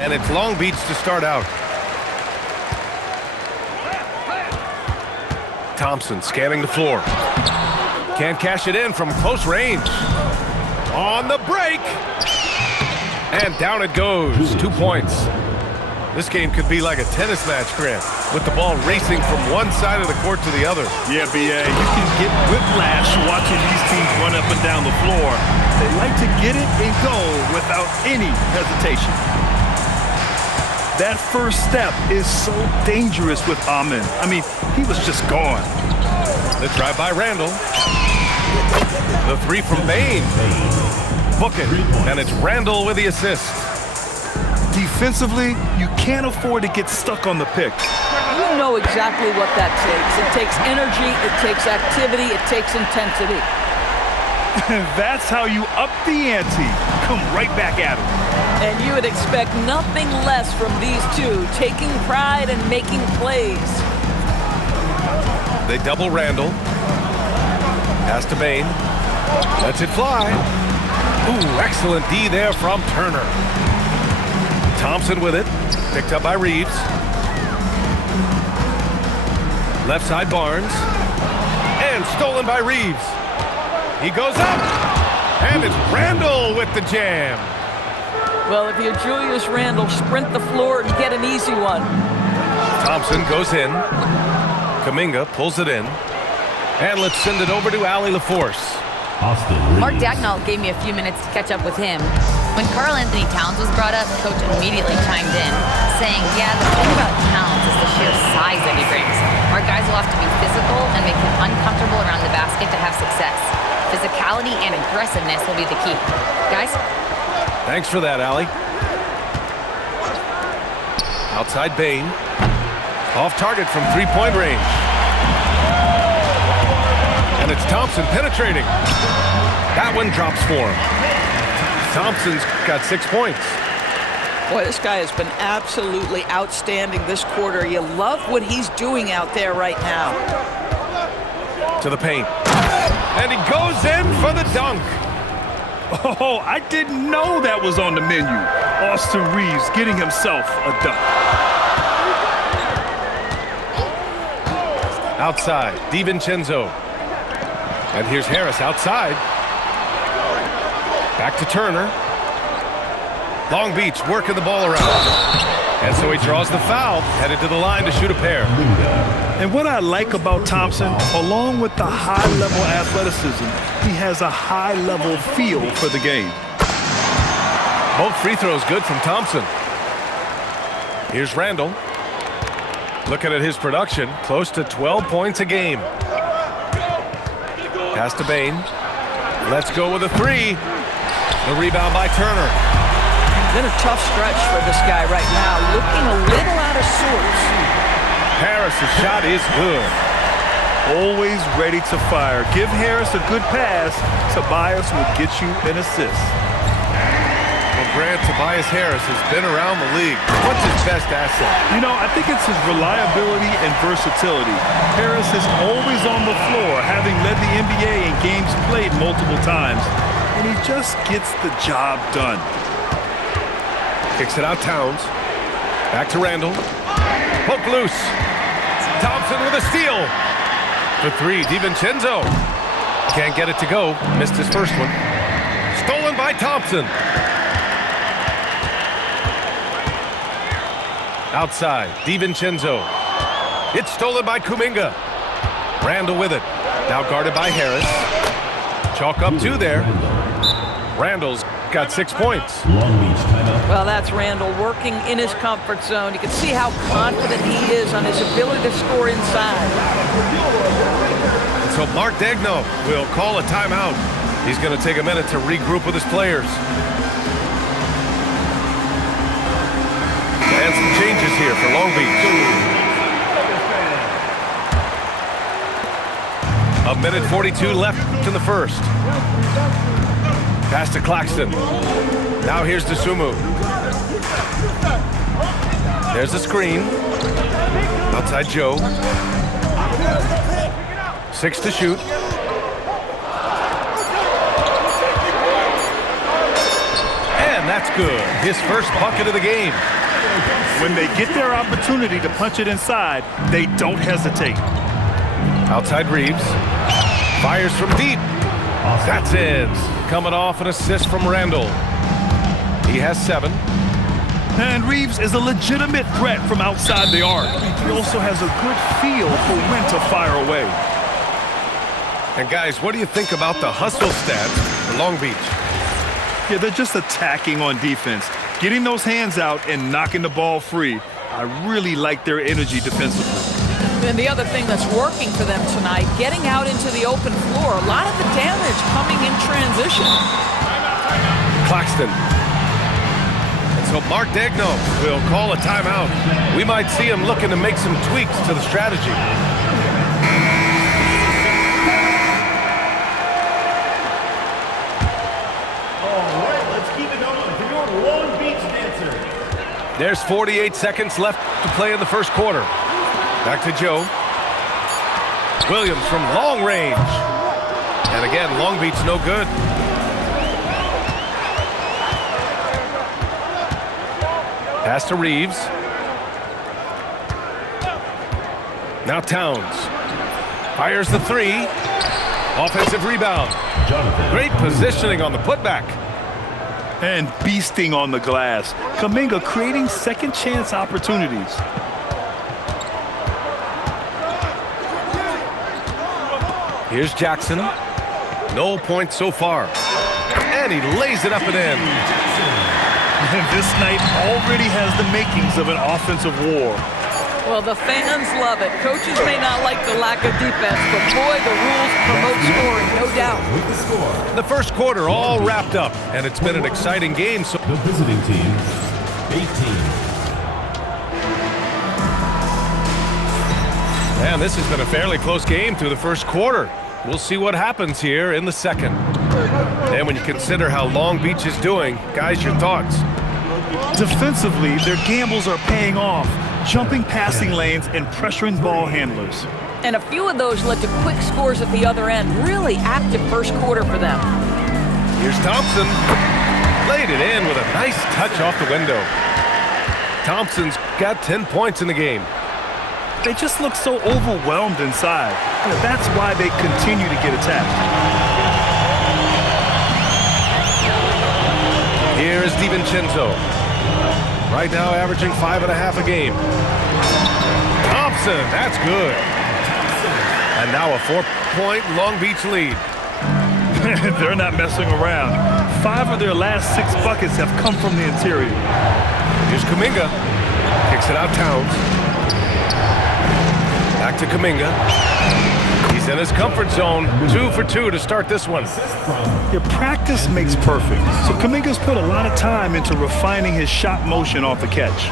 And it's Long Beach to start out. Thompson scanning the floor. Can't cash it in from close range. On the break. And down it goes. 2 points. This game could be like a tennis match, Grant, with the ball racing from one side of the court to the other. Yeah, B.A., you can get whiplash watching these teams run up and down the floor. They like to get it and go without any hesitation. That first step is so dangerous with Amen. I mean, he was just gone. The drive by Randall. The three from Bane. Book it, and it's Randall with the assist. Defensively, you can't afford to get stuck on the pick. You know exactly what that takes. It takes energy, it takes activity, it takes intensity. That's how you up the ante. Come right back at him. And you would expect nothing less from these two, taking pride and making plays. They double Randall. Pass to Bane. Lets it fly. Ooh, excellent D there from Turner. Thompson with it. Picked up by Reeves. Left side Barnes. And stolen by Reeves. He goes up. And it's Randall with the jam. Well, if you're Julius Randle, sprint the floor and get an easy one. Thompson goes in. Kuminga pulls it in. And let's send it over to Allie LaForce. Mark Daigneault gave me a few minutes to catch up with him. When Karl Anthony Towns was brought up, Coach immediately chimed in, saying, yeah, the thing about Towns is the sheer size that he brings. Our guys will have to be physical and make him uncomfortable around the basket to have success. Physicality and aggressiveness will be the key. Guys? Thanks for that, Allie. Outside Bane. Off target from three-point range. And it's Thompson penetrating. That one drops for him. Thompson's got 6 points. Boy, this guy has been absolutely outstanding this quarter. You love what he's doing out there right now. To the paint. And he goes in for the dunk. Oh, I didn't know that was on the menu. Austin Reeves getting himself a dunk. Outside, DiVincenzo. And here's Harris outside. Back to Turner. Long Beach working the ball around. And so he draws the foul, headed to the line to shoot a pair. And what I like about Thompson, along with the high-level athleticism, he has a high-level feel for the game. Both free throws good from Thompson. Here's Randall. Looking at his production, close to 12 points a game. Pass to Bane. Let's go with a three. The rebound by Turner. Been a tough stretch for this guy right now, looking a little out of sorts. Harris's shot is good. Always ready to fire. Give Harris a good pass. Tobias will get you an assist. Well, Grant, Tobias Harris has been around the league. What's his best asset? You know, I think it's his reliability and versatility. Harris is always on the floor, having led the NBA in games played multiple times. And he just gets the job done. Kicks it out Towns. Back to Randall. Poke loose. Thompson with a steal. For three, DiVincenzo. Can't get it to go. Missed his first one. Stolen by Thompson. Outside, DiVincenzo. It's stolen by Kuminga. Randall with it. Now guarded by Harris. Chalk up two there. Randall's got 6 points. Well, that's Randall working in his comfort zone. You can see how confident he is on his ability to score inside. And so Mark Daigneault will call a timeout. He's going to take a minute to regroup with his players. And some changes here for Long Beach. A minute 42 left in the first. Pass to Claxton. Now here's to Sumu. There's the screen. Outside Joe. 6 to shoot. And that's good. His first bucket of the game. When they get their opportunity to punch it inside, they don't hesitate. Outside Reeves. Fires from deep. That's in. Coming off an assist from Randall. He has 7. And Reeves is a legitimate threat from outside the arc. He also has a good feel for when to fire away. And guys, what do you think about the hustle stats for Long Beach? Yeah, they're just attacking on defense, getting those hands out and knocking the ball free. I really like their energy defensively. And the other thing that's working for them tonight, getting out into the open floor. A lot of the damage coming in transition. Claxton. And so Mark Daigneault will call a timeout. We might see him looking to make some tweaks to the strategy. There's 48 seconds left to play in the first quarter. Back to Joe. Williams from long range. And again, Long Beach no good. Pass to Reeves. Now Towns. Fires the 3. Offensive rebound. Great positioning on the putback. And beasting on the glass. Kuminga creating second chance opportunities. Here's Jackson. No points so far. And he lays it up and in. And this night already has the makings of an offensive war. Well, the fans love it. Coaches may not like the lack of defense, but boy, the rules promote scoring, no doubt. The first quarter all wrapped up, and it's been an exciting game. So the visiting team, 18. And this has been a fairly close game through the first quarter. We'll see what happens here in the second. And when you consider how Long Beach is doing, guys, your thoughts? Defensively, their gambles are paying off. Jumping passing lanes and pressuring ball handlers. And a few of those led to quick scores at the other end. Really active first quarter for them. Here's Thompson. Laid it in with a nice touch off the window. Thompson's got 10 points in the game. They just look so overwhelmed inside. That's why they continue to get attacked. Here is DiVincenzo. Right now averaging 5.5 a game. Thompson, that's good. And now a 4-point Long Beach lead. They're not messing around. 5 of their last 6 buckets have come from the interior. Here's Kuminga. Kicks it out Towns. Back to Kuminga. He's in his comfort zone. 2 for 2 to start this one. Your practice makes perfect. So Kuminga's put a lot of time into refining his shot motion off the catch.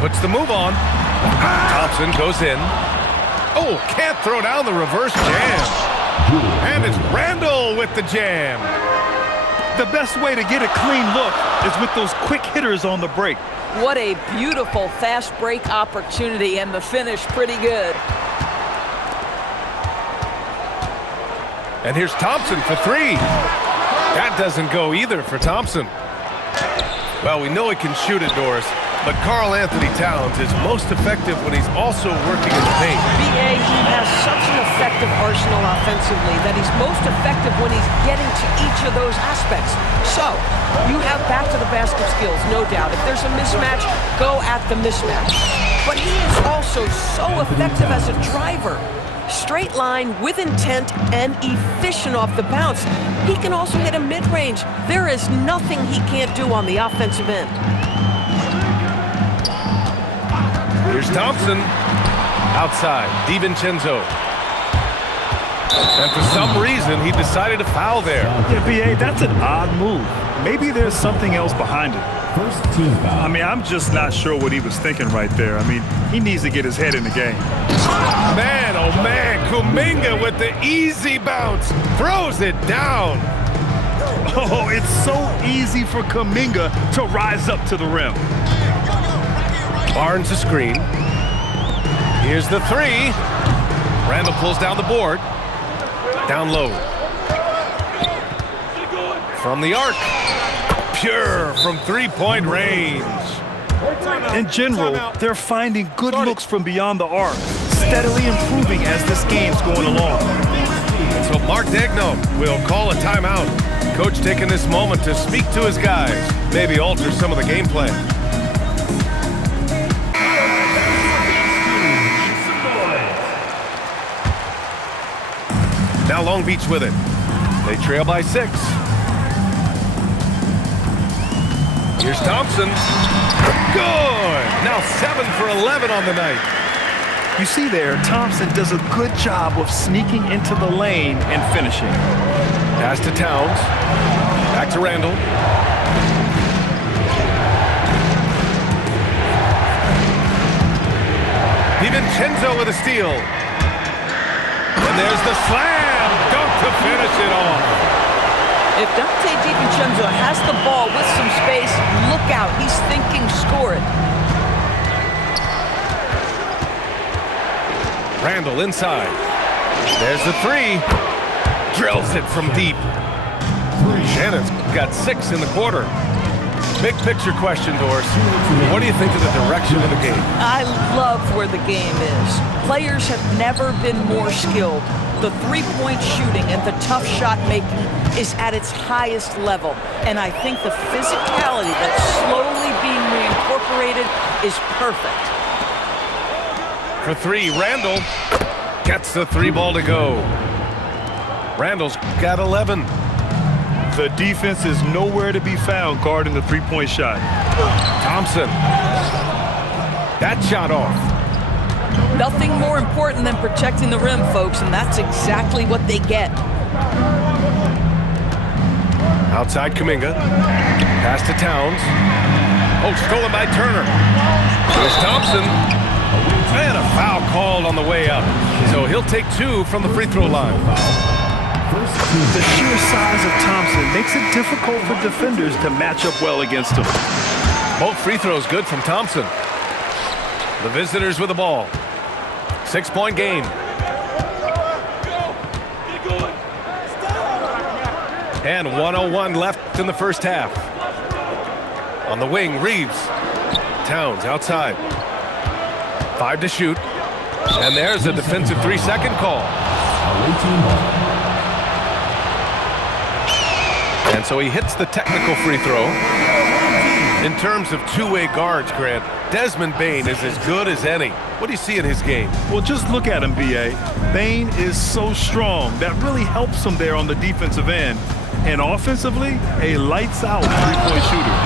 Puts the move on. Thompson goes in. Oh, can't throw down the reverse jam. And it's Randall with the jam. The best way to get a clean look is with those quick hitters on the break. What a beautiful fast break opportunity, and the finish pretty good. And here's Thompson for 3. That doesn't go either for Thompson. Well, we know he can shoot it, Doris, but Karl Anthony Towns is most effective when he's also working in the paint. BA, he has such an effective arsenal offensively that he's most effective when he's getting to each of those aspects. So, you have back-to-the-basket skills, no doubt. If there's a mismatch, go at the mismatch. But he is also so effective as a driver. Straight line, with intent, and efficient off the bounce. He can also hit a mid-range. There is nothing he can't do on the offensive end. Here's Thompson. Outside, DiVincenzo. And for some reason, he decided to foul there. Yeah, BA, that's an odd move. Maybe there's something else behind it. First team foul. I mean, I'm just not sure what he was thinking right there. I mean, he needs to get his head in the game. Man, oh man, Kuminga with the easy bounce. Throws it down. Oh, it's so easy for Kuminga to rise up to the rim. Barnes a screen. Here's the 3. Randall pulls down the board. Down low. From the arc. Pure from three-point range. In general, they're finding good looks from beyond the arc, steadily improving as this game's going along. So Mark Daigneault will call a timeout. Coach taking this moment to speak to his guys, maybe alter some of the game plan. Now Long Beach with it. They trail by 6. Here's Thompson. Good! Now 7 for 11 on the night. You see there, Thompson does a good job of sneaking into the lane and finishing. Pass to Towns. Back to Randall. DiVincenzo with a steal. And there's the slam. Dunk to finish it off. If Donte DiVincenzo has the ball with some space, look out. He's thinking score it. Randall inside. There's the 3. Drills it from deep. Shannon's got 6 in the quarter. Big picture question, Doris. What do you think of the direction of the game? I love where the game is. Players have never been more skilled. The three-point shooting and the tough shot making is at its highest level. And I think the physicality that's slowly being reincorporated is perfect. For 3, Randall gets the 3 ball to go. Randall's got 11. The defense is nowhere to be found guarding the three-point shot. Thompson. That shot off. Nothing more important than protecting the rim, folks, and that's exactly what they get. Outside Kuminga. Pass to Towns. Oh, stolen by Turner. Here's Thompson. And a foul called on the way up. So he'll take 2 from the free throw line. The sheer size of Thompson makes it difficult for defenders to match up well against him. Both free throws good from Thompson. The visitors with the ball. 6-point game. And 1:01 left in the first half. On the wing, Reeves. Towns outside. 5 to shoot. And there's a defensive 3-second call. And so he hits the technical free throw. In terms of two-way guards, Grant, Desmond Bane is as good as any. What do you see in his game? Well, just look at him, B.A. Bane is so strong. That really helps him there on the defensive end. And offensively, a lights-out three-point shooter.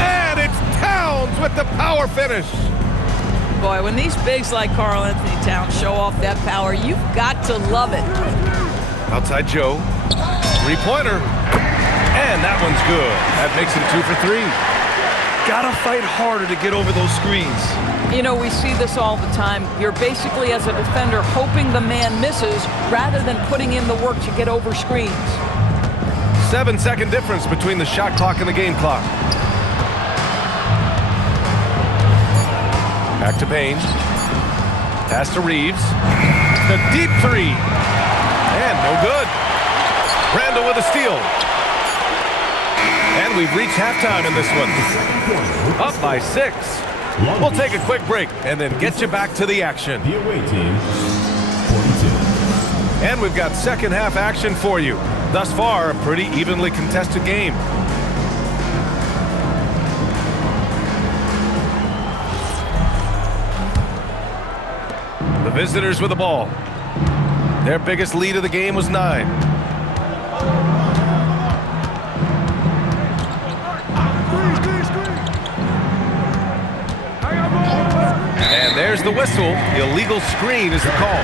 And it's Towns with the power finish. Boy, when these bigs like Karl Anthony Towns show off that power, you've got to love it. Outside Joe. Three-pointer. And that one's good. That makes him 2 for 3. Gotta fight harder to get over those screens. You know, we see this all the time. You're basically, as a defender, hoping the man misses rather than putting in the work to get over screens. 7-second difference between the shot clock and the game clock. Back to Bane. Pass to Reeves. The deep 3. And no good. Randall with a steal. And we've reached halftime in this one. Up by 6. We'll take a quick break and then get you back to the action. The away team, 42. And we've got second half action for you. Thus far, a pretty evenly contested game. The visitors with the ball. Their biggest lead of the game was 9. And there's the whistle. The illegal screen is the call.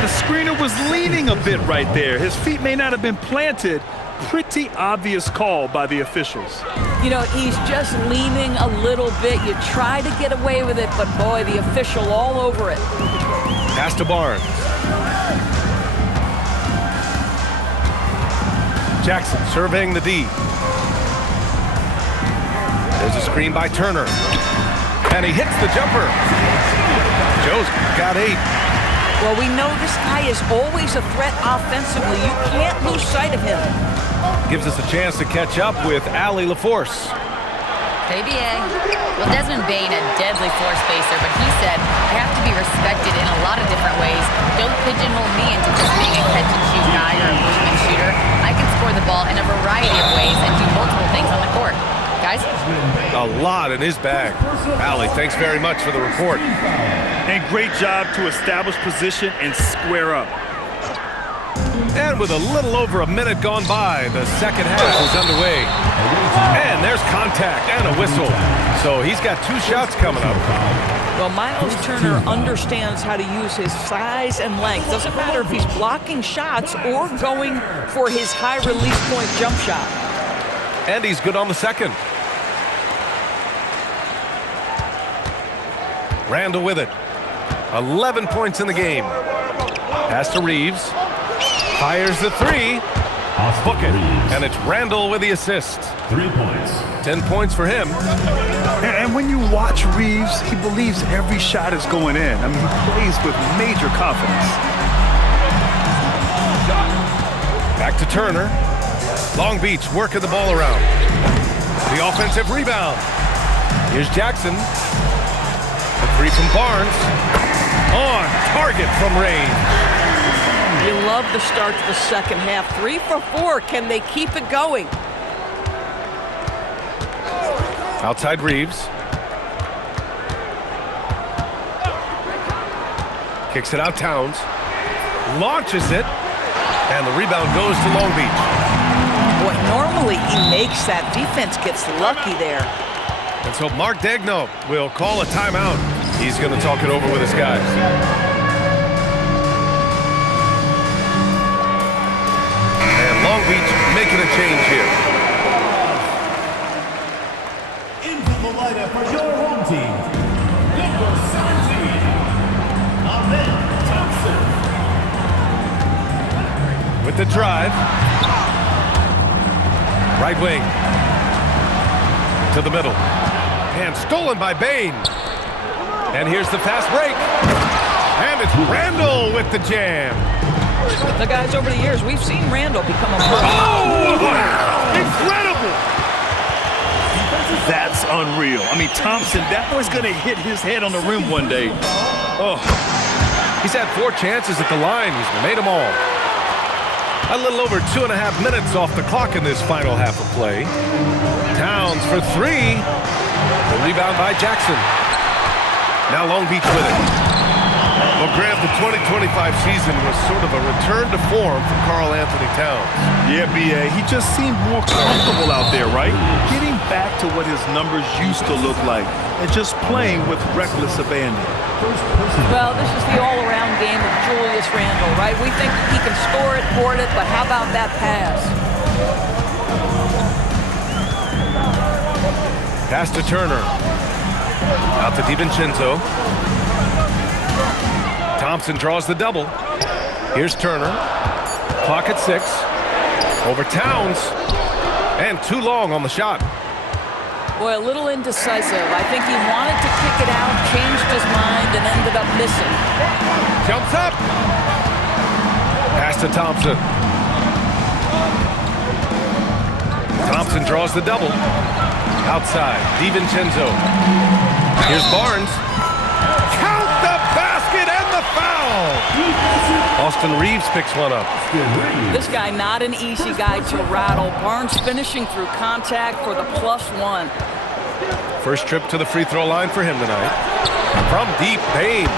The screener was leaning a bit right there. His feet may not have been planted. Pretty obvious call by the officials. You know, he's just leaning a little bit. You try to get away with it, but boy, the official all over it. Pass to Barnes. Jackson surveying the D. There's a screen by Turner. And he hits the jumper. Joe's got 8. Well, we know this guy is always a threat offensively. You can't lose sight of him. Gives us a chance to catch up with Allie LaForce. Hey, BA. Well, Desmond Bain, a deadly floor spacer, but he said, I have to be respected in a lot of different ways. Don't pigeonhole me into just being a catch-and-shoot guy or a movement shooter. I can score the ball in a variety of ways and do multiple things on the court. Guys? A lot in his bag. Allie, thanks very much for the report. And great job to establish position and square up. And with a little over a minute gone by, the second half is underway. And there's contact and a whistle. So he's got 2 shots coming up. Well, Miles Turner understands how to use his size and length. Doesn't matter if he's blocking shots or going for his high release point jump shot. And he's good on the second. Randall with it. 11 points in the game. Pass to Reeves. Fires the 3. Book it. And it's Randall with the assist. 3 points. 10 points for him. And when you watch Reeves, he believes every shot is going in. I mean, he plays with major confidence. Back to Turner. Long Beach working the ball around. The offensive rebound. Here's Jackson. A 3 from Barnes. On target from range. You love the start to the second half. 3 for 4. Can they keep it going? Outside Reeves. Kicks it out Towns. Launches it. And the rebound goes to Long Beach. Boy, normally he makes that. Defense gets lucky there. And so Mark Daigneault will call a timeout. He's going to talk it over with his guys. Long Beach making a change here. Into the lineup for your home team, number 17, Ahmed Thompson. With the drive. Right wing. To the middle. And stolen by Bain. And here's the fast break. And it's Randall with the jam. The guys over the years, we've seen Randall become a... Oh, wow! Incredible! That's unreal. I mean, Thompson, that boy's going to hit his head on the rim one day. Oh. He's had 4 chances at the line. He's made them all. A little over 2.5 minutes off the clock in this final half of play. Towns for 3. The rebound by Jackson. Now Long Beach with it. Well, Grant, the 2025 season was sort of a return to form for Karl Anthony Towns. Yeah, B.A., he just seemed more comfortable out there, right? Getting back to what his numbers used to look like and just playing with reckless abandon. Well, this is the all-around game of Julius Randle, right? We think he can score it, court it, but how about that pass? Pass to Turner. Out to DiVincenzo. Thompson draws the double. Here's Turner. Clock at 6. Over Towns. And too long on the shot. Boy, a little indecisive. I think he wanted to kick it out, changed his mind, and ended up missing. Jumps up. Pass to Thompson. Thompson draws the double. Outside, DiVincenzo. Here's Barnes. Count the basket and the foul! Austin Reeves picks one up. This guy, not an easy guy to rattle. Barnes finishing through contact for the +1. First trip to the free throw line for him tonight. From deep, Bain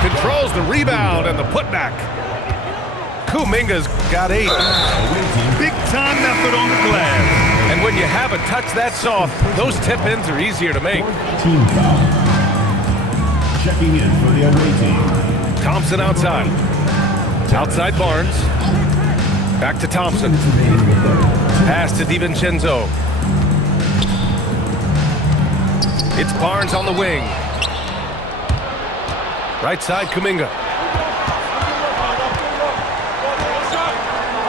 controls the rebound and the putback. Kuminga's got 8. Big time effort on the glass. And when you have a touch that soft, those tip-ins are easier to make. Team foul. Checking in for the away team. Thompson outside. Outside Barnes. Back to Thompson. Pass to DiVincenzo. It's Barnes on the wing. Right side, Kuminga.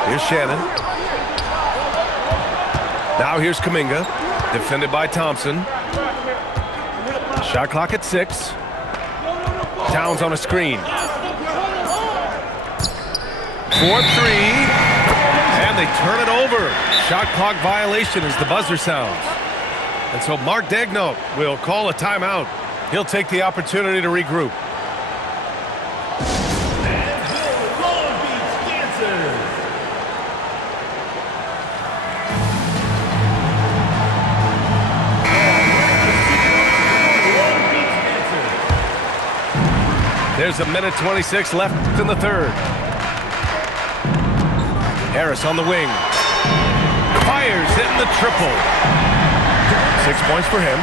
Here's Shannon. Now here's Kuminga. Defended by Thompson. Shot clock at 6. Towns on a screen. 4-3. And they turn it over. Shot clock violation as the buzzer sounds. And so Mark Daigneault will call a timeout. He'll take the opportunity to regroup. There's a minute 26 left in the third. Harris on the wing. Fires, hitting the triple. 6 points for him.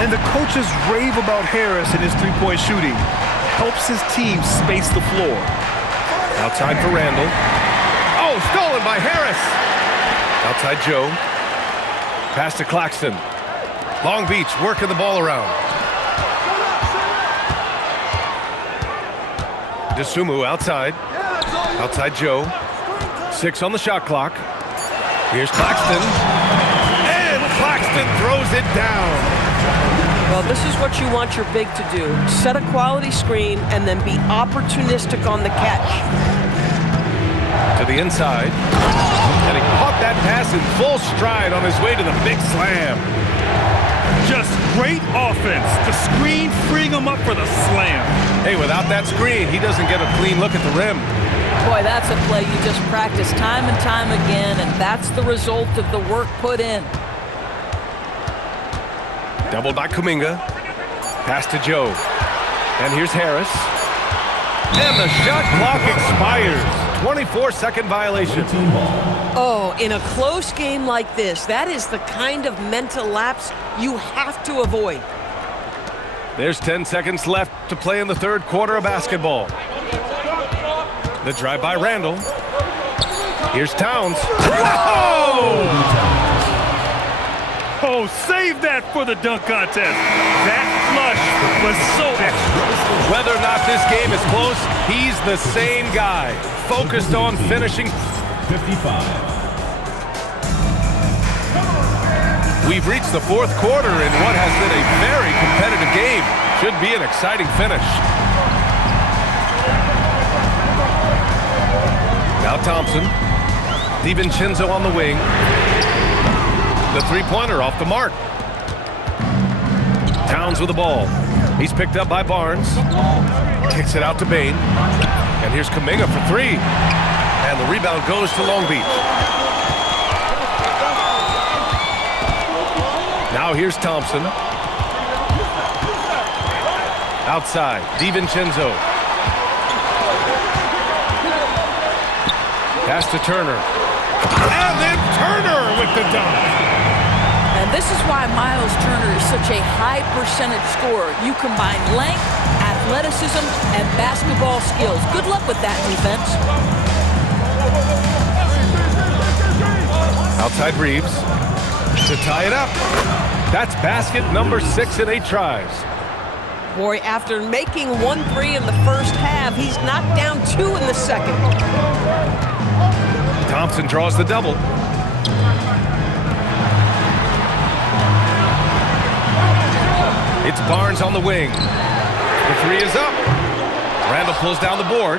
And the coaches rave about Harris and his three-point shooting. Helps his team space the floor. Outside for Randall. Oh, stolen by Harris. Outside Joe. Pass to Claxton. Long Beach working the ball around. DeSumo outside. Outside Joe. 6 on the shot clock. Here's Claxton. And Claxton throws it down. Well, this is what you want your big to do. Set a quality screen and then be opportunistic on the catch. To the inside. And he caught that pass in full stride on his way to the big slam. Just great offense. The screen freeing him up for the slam. Hey, without that screen, he doesn't get a clean look at the rim. Boy, that's a play you just practice time and time again, and that's the result of the work put in. Doubled by Kuminga. Pass to Joe. And here's Harris. And the shot clock expires. 24-second violation. Oh, in a close game like this, that is the kind of mental lapse you have to avoid. There's 10 seconds left to play in the third quarter of basketball. The drive by Randall. Here's Towns. Whoa! Oh, save that for the dunk contest. That flush was so extra. Whether or not this game is close, he's the same guy. Focused on finishing. 55. We've reached the fourth quarter in what has been a very competitive game. Should be an exciting finish. Now Thompson. DiVincenzo on the wing. The three-pointer off the mark. Towns with the ball. He's picked up by Barnes. Kicks it out to Bane. And here's Kuminga for three. And the rebound goes to Long Beach. Now here's Thompson. Outside, DiVincenzo. Pass to Turner. And then Turner with the dunk. And this is why Miles Turner is such a high percentage scorer. You combine length, athleticism, and basketball skills. Good luck with that defense. Outside Reeves to tie it up. That's basket number 6 in 8 tries. Boy, after making 1 3 in the first half, he's knocked down 2 in the second. Thompson draws the double. It's Barnes on the wing. The three is up. Randall pulls down the board.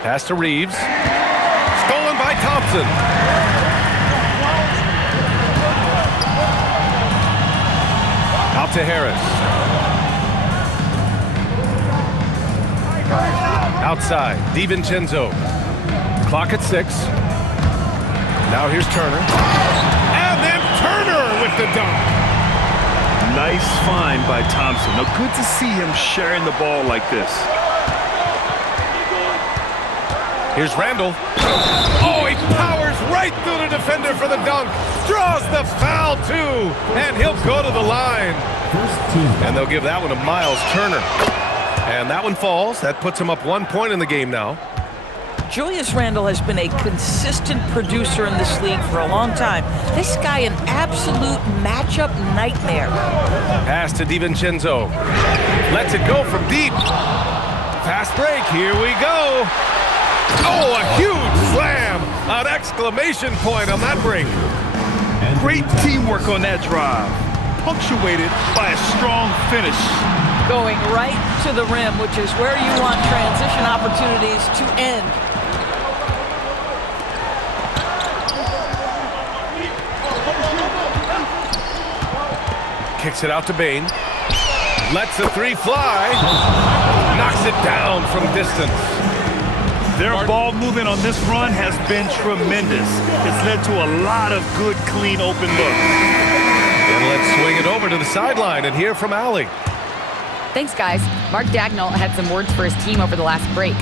Pass to Reeves. Stolen by Thompson. Out to Harris. Outside, DiVincenzo. Clock at 6. Now here's Turner. And then Turner with the dunk. Nice find by Thompson. Now, good to see him sharing the ball like this. Here's Randall. Oh, he powers right through the defender for the dunk. Draws the foul, too. And he'll go to the line. And they'll give that one to Miles Turner. And that one falls. That puts him up 1 point in the game now. Julius Randle has been a consistent producer in this league for a long time. This guy, an absolute matchup nightmare. Pass to DiVincenzo. Lets it go from deep. Fast break. Here we go. Oh, a huge slam. An exclamation point on that break. Great teamwork on that drive. Punctuated by a strong finish. Going right to the rim, which is where you want transition opportunities to end. kicks it out to Bane. Lets the three fly. Knocks it down from distance. Their ball movement on this run has been tremendous. It's led to a lot of good, clean, open looks. And let's swing it over to the sideline and hear from Allie. Thanks, guys. Mark Daigneault had some words for his team over the last break.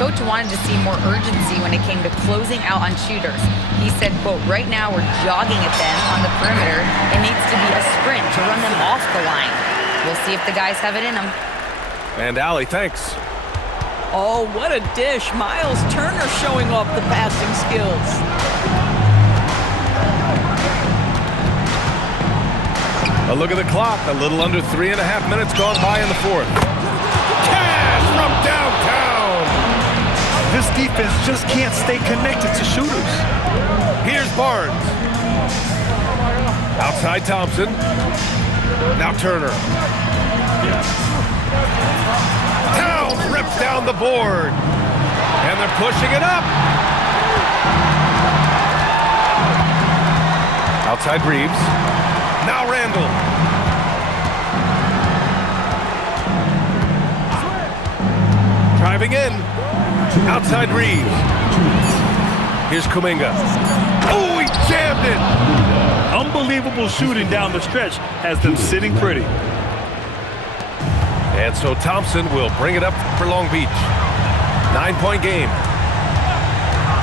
Coach wanted to see more urgency when it came to closing out on shooters. He said, quote, right now we're jogging at them on the perimeter. It needs to be a sprint to run them off the line. We'll see if the guys have it in them. And Allie, thanks. Oh, what a dish. Miles Turner showing off the passing skills. A look at the clock. A little under 3.5 minutes gone by in the fourth. Cash from downtown. This defense just can't stay connected to shooters. Here's Barnes. Outside Thompson. Now Turner. Towns rips down the board. And they're pushing it up. Outside Reeves. Now Randall. Driving in. Outside Reeves. Here's Kuminga. Oh, he jammed it. Unbelievable shooting down the stretch has them sitting pretty. And so Thompson will bring it up for Long Beach. 9-point game.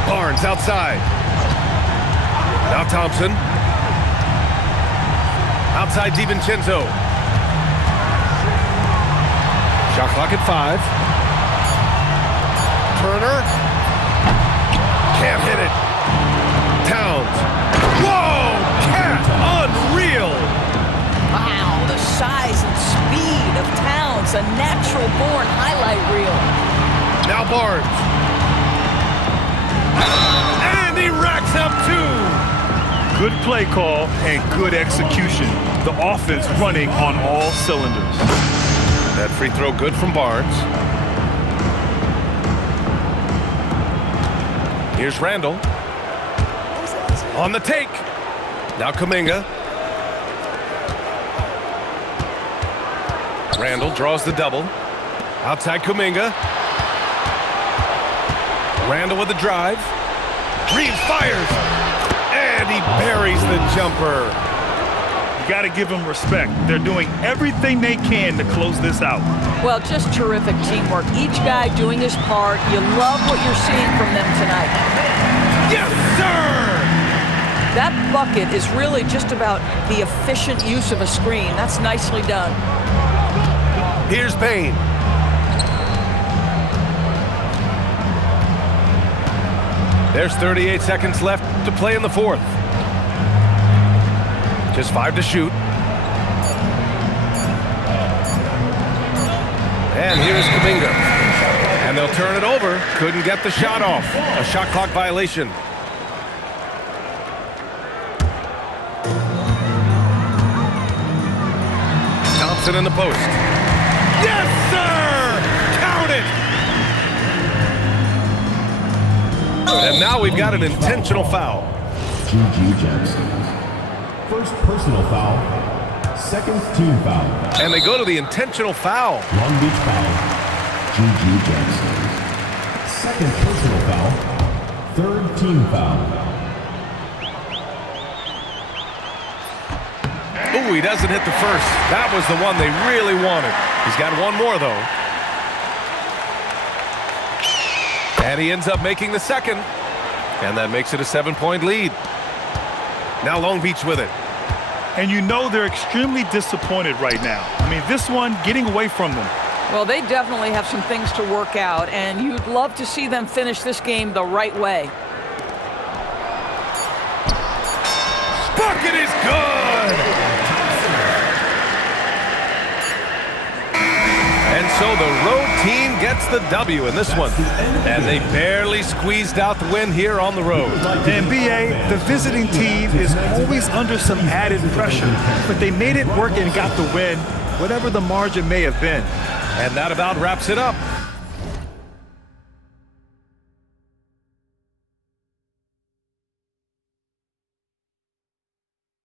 Barnes outside. Now Thompson. Outside DiVincenzo. Shot clock at 5. Turner. Can't hit it. Towns. Whoa! Cat! Unreal! Wow, the size and speed of Towns, a natural-born highlight reel. Now Barnes. And he racks up 2. Good play call and good execution. The offense running on all cylinders. That free throw good from Barnes. Here's Randall. On the take. Now Kuminga. Randall draws the double. Outside Kuminga. Randall with the drive. Reeves fires. And he buries the jumper. You got to give them respect. They're doing everything they can to close this out. Well, just terrific teamwork. Each guy doing his part. You love what you're seeing from them tonight. Yes, sir! That bucket is really just about the efficient use of a screen. That's nicely done. Here's Bane. There's 38 seconds left to play in the fourth. Just 5 to shoot. And here's Kuminga. And they'll turn it over. Couldn't get the shot off. A shot clock violation. Thompson in the post. Yes, sir! Count it! And now we've got an intentional foul. G.G. Jackson. First personal foul. Second team foul. And they go to the intentional foul. Long Beach foul. G.G. Jackson. Second personal foul. Third team foul. Ooh, he doesn't hit the first. That was the one they really wanted. He's got one more, though. And he ends up making the second. And that makes it a 7-point lead. Now Long Beach with it. And you know they're extremely disappointed right now. I mean, this one getting away from them. Well, they definitely have some things to work out, and you'd love to see them finish this game the right way. Bucket is good! And so the road team gets the W in this one. And they barely squeezed out the win here on the road. And B.A., the visiting team is always under some added pressure, but they made it work and got the win, whatever the margin may have been. And that about wraps it up.